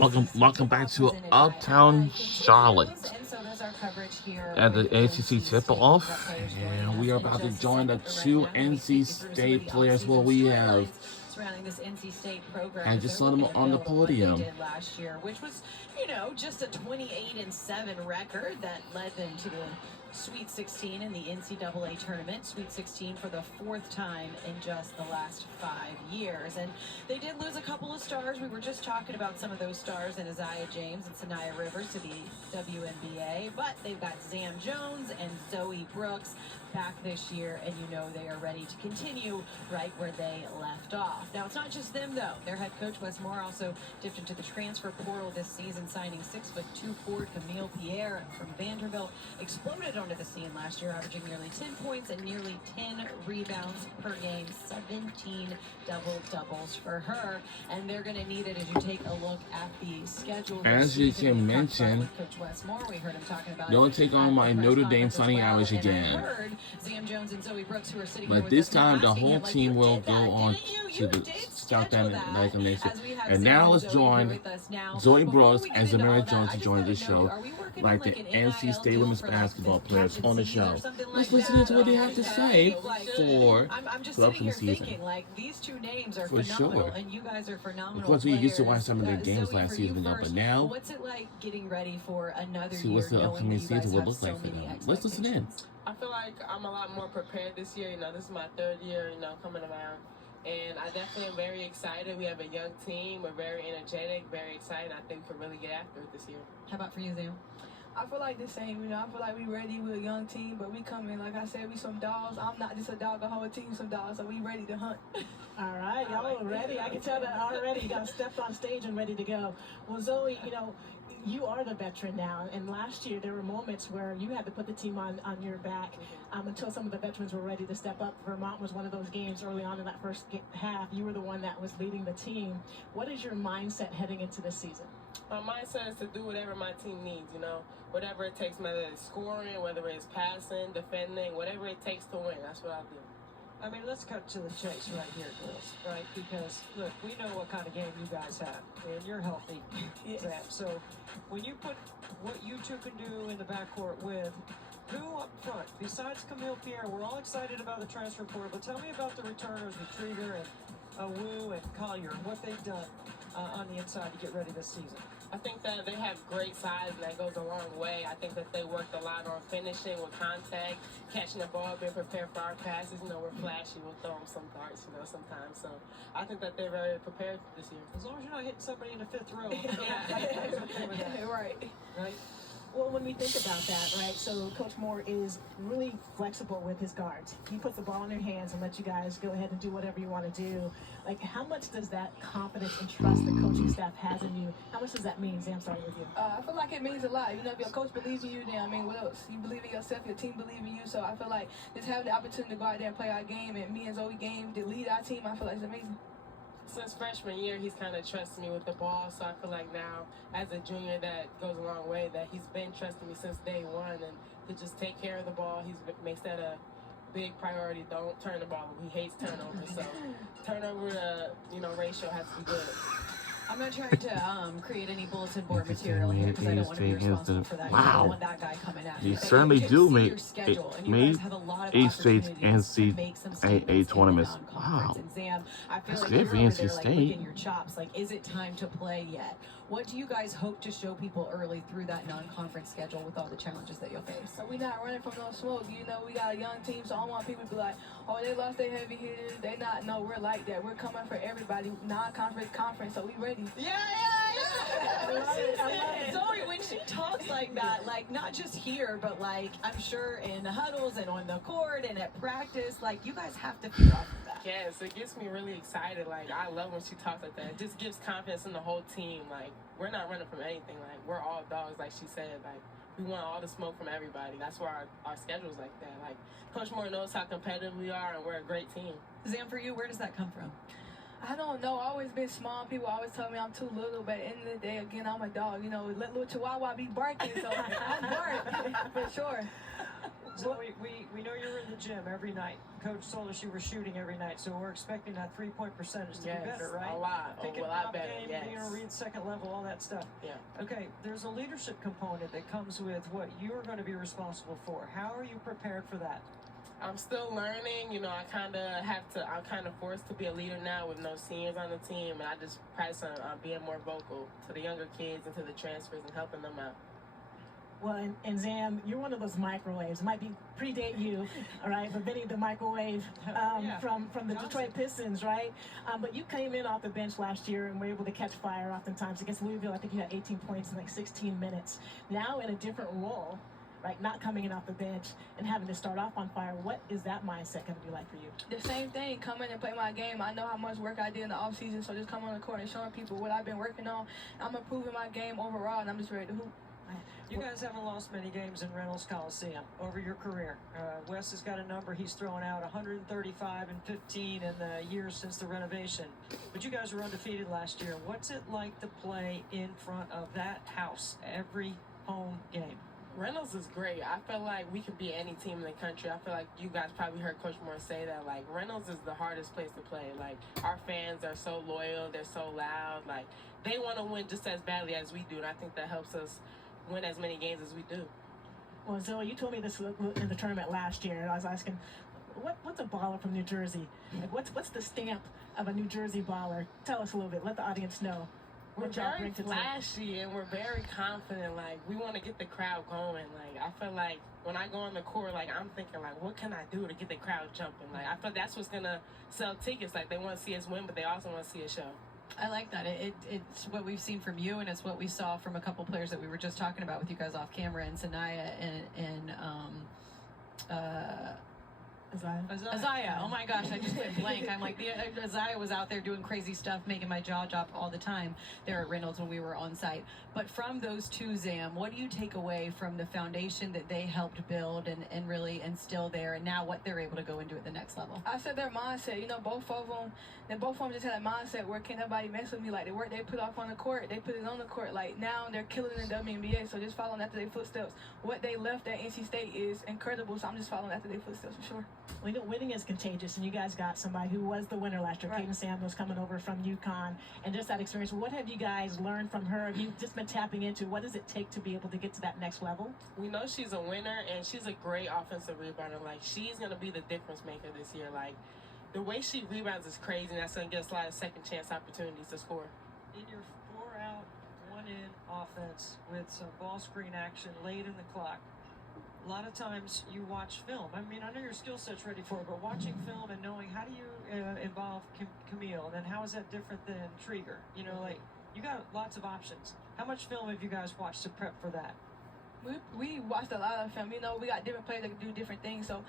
Welcome back to Uptown Charlotte at the ACC tip-off, and we are about to join the two NC State players. Well, we have surrounding this NC State program. I just saw them on the podium last year, which was, just a 28-7 record that led them to the Sweet 16 in the NCAA tournament. Sweet 16 for the fourth time in just the last 5 years. And they did lose a couple of stars. We were just talking about some of those stars in Isaiah James and Sanaya Rivers to the WNBA. But they've got Zam Jones and Zoe Brooks back this year, and they are ready to continue right where they left off. Now, it's not just them, though. Their head coach, Wes Moore, also dipped into the transfer portal this season, signing 6'2" forward Camille Pierre from Vanderbilt. Exploded onto the scene last year, averaging nearly 10 points and nearly 10 rebounds per game, 17 double-doubles for her. And they're going to need it as you take a look at the schedule. As you can mention, Coach Wes Moore, we heard him talking about don't take on my Notre Dame signing hours again. Zam Jones and Zoe Brooks, who are sitting but this time, the whole team will go on to the South American Nation. And now let's join Zoe Brooks and Zamira Jones to join this show, like the NC State women's basketball players on the show. Let's listen to what they have to say for the upcoming season. For sure. Of course, we used to watch some of their games last season, but now, what's it like getting ready for another year? See what's the upcoming season will look like for them. Let's listen in. I feel like I'm a lot more prepared this year. This is my third year, coming around. And I definitely am very excited. We have a young team. We're very energetic, very excited. I think we can really get after it this year. How about for you, Zam? I feel like the same, I feel like we ready. We're a young team, but we come in, like I said, we some dogs. I'm not just a dog, the whole team some dogs, so we ready to hunt. All right, y'all are ready. I can tell that already. You got stepped on stage and ready to go. Well, Zoe, you are the veteran now, and last year there were moments where you had to put the team on your back until some of the veterans were ready to step up. Vermont was one of those games early on in that first half. You were the one that was leading the team. What is your mindset heading into this season? My mindset is to do whatever my team needs, whatever it takes, whether it's scoring, whether it's passing, defending, whatever it takes to win. That's what I'll do. I mean, let's cut to the chase right here, girls, right? Because, look, we know what kind of game you guys have, and you're healthy, Zam. So when you put what you two can do in the backcourt with, who up front, besides Camille Pierre, we're all excited about the transfer portal, but tell me about the returners with Trigger and Wu and Collier and what they've done on the inside to get ready this season. I think that they have great size, and that goes a long way. I think that they worked a lot on finishing with contact, catching the ball, being prepared for our passes. We're flashy. We'll throw them some darts, sometimes. So I think that they're very prepared this year. As long as you're not hitting somebody in the fifth row. Right. Right? Well, when we think about that, right, so Coach Moore is really flexible with his guards. He puts the ball in your hands and lets you guys go ahead and do whatever you want to do. Like, how much does that confidence and trust the coaching staff has in you, how much does that mean? Zam, starting with you. I feel like it means a lot. If your coach believes in you, then, what else? You believe in yourself, your team believes in you. So I feel like just having the opportunity to go out there and play our game, and me and Zoe game to lead our team, I feel like it's amazing. Since freshman year, he's kind of trusted me with the ball, so I feel like now, as a junior, that goes a long way, that he's been trusting me since day one, and to just take care of the ball, he makes that a big priority. Don't turn the ball. He hates turnovers, so turnover to, ratio has to be good. I'm not trying to create any bulletin board material here because I don't want to be responsible for that. Wow. I don't want that guy coming at You me. certainly do make A-State NCAA tournaments. Wow. That's good for NC State. Your chops. Like, is it time to play yet? What do you guys hope to show people early through that non-conference schedule with all the challenges that you'll face? So we're not running from no smoke. We got a young team, so I don't want people to be like, oh, they lost their heavy hitters. They not. No, we're like that. We're coming for everybody. Non-conference, conference, so we ready. Yeah. Zoe, when she talks like that, like not just here, but like I'm sure in the huddles and on the court and at practice, like you guys have to feed off of that. Yes, it gets me really excited. Like, I love when she talks like that. It just gives confidence in the whole team. Like, we're not running from anything. Like, we're all dogs, like she said. Like, we want all the smoke from everybody. That's why our schedule's like that. Like, Coach Moore knows how competitive we are, and we're a great team. Zam, for you, where does that come from? I don't know. I've always been small. People always tell me I'm too little, but at the end of the day, again, I'm a dog. Let little Chihuahua be barking, so I'm barking for sure. So we know you're in the gym every night. Coach told us you were shooting every night, so we're expecting that 3-point percentage to be better, right? A lot. Picking A lot pop better, game, yes. read second level, all that stuff. Yeah. Okay, there's a leadership component that comes with what you're going to be responsible for. How are you prepared for that? I'm still learning. I'm kind of forced to be a leader now with no seniors on the team, and I just practice on being more vocal to the younger kids and to the transfers and helping them out. Well, and Zam, you're one of those microwaves. It might be predate you, all right, but Benny the microwave from the Detroit Pistons, right? But you came in off the bench last year and were able to catch fire oftentimes. Against Louisville, I think you had 18 points in like 16 minutes. Now in a different role, right, not coming in off the bench and having to start off on fire, what is that mindset going to be like for you? The same thing, come in and play my game. I know how much work I did in the offseason, so just come on the court and showing people what I've been working on. I'm improving my game overall, and I'm just ready to hoop. You guys haven't lost many games in Reynolds Coliseum over your career. Wes has got a number he's throwing out, 135 and 15 in the years since the renovation. But you guys were undefeated last year. What's it like to play in front of that house every home game? Reynolds is great. I feel like we could be any team in the country. I feel like you guys probably heard Coach Moore say that. Like, Reynolds is the hardest place to play. Like, our fans are so loyal. They're so loud. Like, they want to win just as badly as we do. And I think that helps us win as many games as we do. Well, Zoe, you told me this in the tournament last year, and I was asking, what's a baller from New Jersey? Like, what's the stamp of a New Jersey baller? Tell us a little bit. Let the audience know. We're very flashy and we're very confident. Like, we want to get the crowd going. Like, I feel like when I go on the court, like, I'm thinking, like, what can I do to get the crowd jumping? Like, I feel that's what's going to sell tickets. Like, they want to see us win, but they also want to see us show. I like that. It's what we've seen from you, and it's what we saw from a couple players that we were just talking about with you guys off camera, and Sanaya and Isaiah. Oh my gosh, I just went blank. I'm like, Isaiah was out there doing crazy stuff, making my jaw drop all the time there at Reynolds when we were on site. But from those two, Zam, what do you take away from the foundation that they helped build and really instill there, and now what they're able to go into at the next level? I said their mindset, both of them just had a mindset where can't nobody mess with me. Like, the work they put off on the court, they put it on the court. Like, now they're killing in the WNBA, so just following after their footsteps. What they left at NC State is incredible, so I'm just following after their footsteps for sure. Well, winning is contagious, and you guys got somebody who was the winner last year. Right. Kaden Samuels coming over from UConn, and just that experience. What have you guys learned from her? Have you just been tapping into? What does it take to be able to get to that next level? We know she's a winner, and she's a great offensive rebounder. Like, she's going to be the difference maker this year. Like, the way she rebounds is crazy, and that's going to get us a lot of second chance opportunities to score. In your 4-out, 1-in offense with some ball screen action late in the clock, a lot of times you watch film. I mean, I know your skill set's ready for it, but watching film and knowing how do you involve Camille, and then how is that different than Trieger? Like, you got lots of options. How much film have you guys watched to prep for that? We watched a lot of film. We got different players that can do different things. So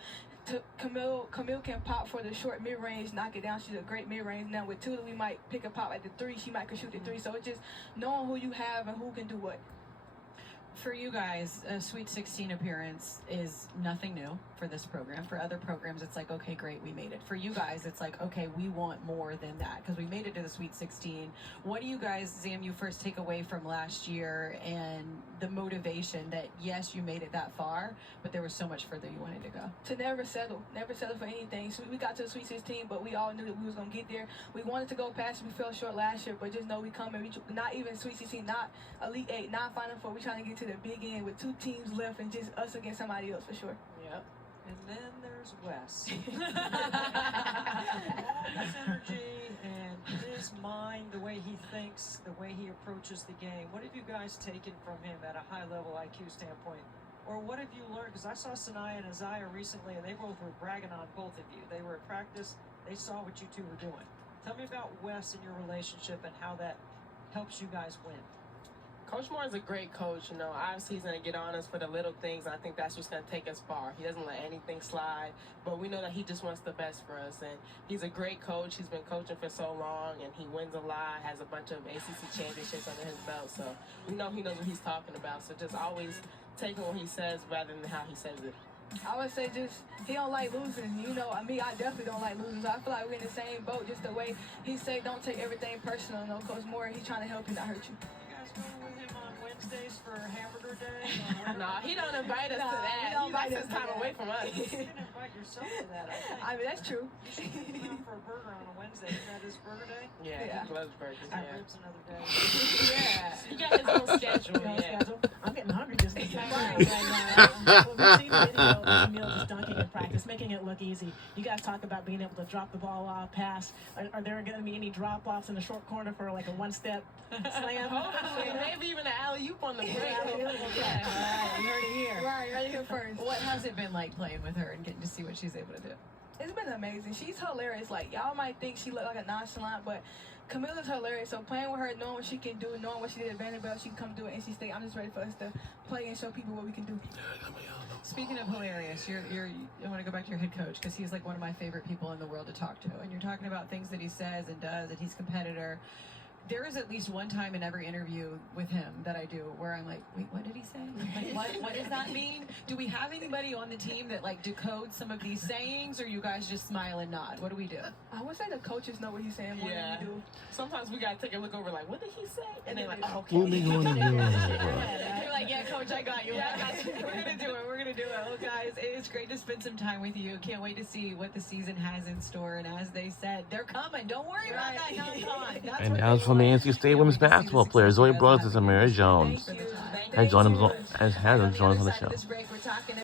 Camille can pop for the short mid-range, knock it down. She's a great mid-range. Now with Tula, we might pick a pop at the 3. She might could shoot the 3. So it's just knowing who you have and who can do what. For you guys, a Sweet 16 appearance is nothing new for this program. For other programs, it's like, okay, great, we made it. For you guys, it's like, okay, we want more than that because we made it to the Sweet 16. What do you guys, Zam, you first take away from last year and the motivation that, yes, you made it that far, but there was so much further you wanted to go? To never settle for anything. So we got to the Sweet 16, but we all knew that we was going to get there. We wanted to go past it. We fell short last year, but just know we coming. Not even Sweet 16, not Elite 8, not Final Four. We trying to get to the big end with 2 teams left and just us against somebody else for sure. Yep. And then there's Wes. All his energy and his mind, the way he thinks, the way he approaches the game. What have you guys taken from him at a high-level IQ standpoint? Or what have you learned? Because I saw Sanaya and Isaiah recently, and they both were bragging on both of you. They were at practice. They saw what you two were doing. Tell me about Wes and your relationship and how that helps you guys win. Coach Moore is a great coach. Obviously he's going to get on us for the little things. I think that's what's going to take us far. He doesn't let anything slide, but we know that he just wants the best for us. And he's a great coach. He's been coaching for so long, and he wins a lot, has a bunch of ACC championships under his belt. So we know he knows what he's talking about. So just always taking what he says rather than how he says it. I would say just he don't like losing. I definitely don't like losing. So I feel like we're in the same boat. Just the way he say, don't take everything personal. Coach Moore, he's trying to help you, not hurt you. You guys go with him on Wednesdays for Hamburger Day? On No, he don't invite us to that. he don't He likes invite his us to time that. away from us. You can invite yourself to that, I think. I mean, that's true. You should take him out for a burger on a Wednesday. Isn't that his burger day? Yeah, Yeah. he loves burgers. Yeah. Ribs another day. Yeah. He got his own schedule. No Yeah. schedule. I'm getting hungry just thinking about Right. it right now. Well, we've seen the video of Emil just dunking in practice, making it look easy. You guys talk about being able to drop the ball off, pass. Are there going to be any drop-offs in the short corner for like a one-step slam? Hopefully, maybe even an alley-oop on the break. Yeah. All right, you heard it here. Right here first. What has it been like playing with her and getting to see what she's able to do? It's been amazing. She's hilarious. Like, y'all might think she look like a nonchalant, but Camilla's hilarious. So playing with her, knowing what she can do, knowing what she did at Vanderbilt, she can come do it at NC State. I'm just ready for us to play and show people what we can do. Speaking of hilarious, I want to go back to your head coach because he's like one of my favorite people in the world to talk to. And you're talking about things that he says and does, and he's a competitor. There is at least one time in every interview with him that I do where I'm like, wait, what did he say? Like, what does that mean? Do we have anybody on the team that like decodes some of these sayings, or you guys just smile and nod? What do we do? I would say the coaches know what he's saying more Yeah. than we do. Sometimes we gotta take a look over, like, what did he say? And they're like, oh, okay. What we gonna do? You're like, yeah, coach, I got you. Yeah, I got you. We're gonna do it. We're gonna do it. Well, guys, it's great to spend some time with you. Can't wait to see what the season has in store. And as they said, they're coming. Don't worry about that non-con. That's And what that was they from the want. NC State women's basketball player Zoe Brothers and Samira Jones. Thank you. Has joined Thank you. us on the show. This break, we're talking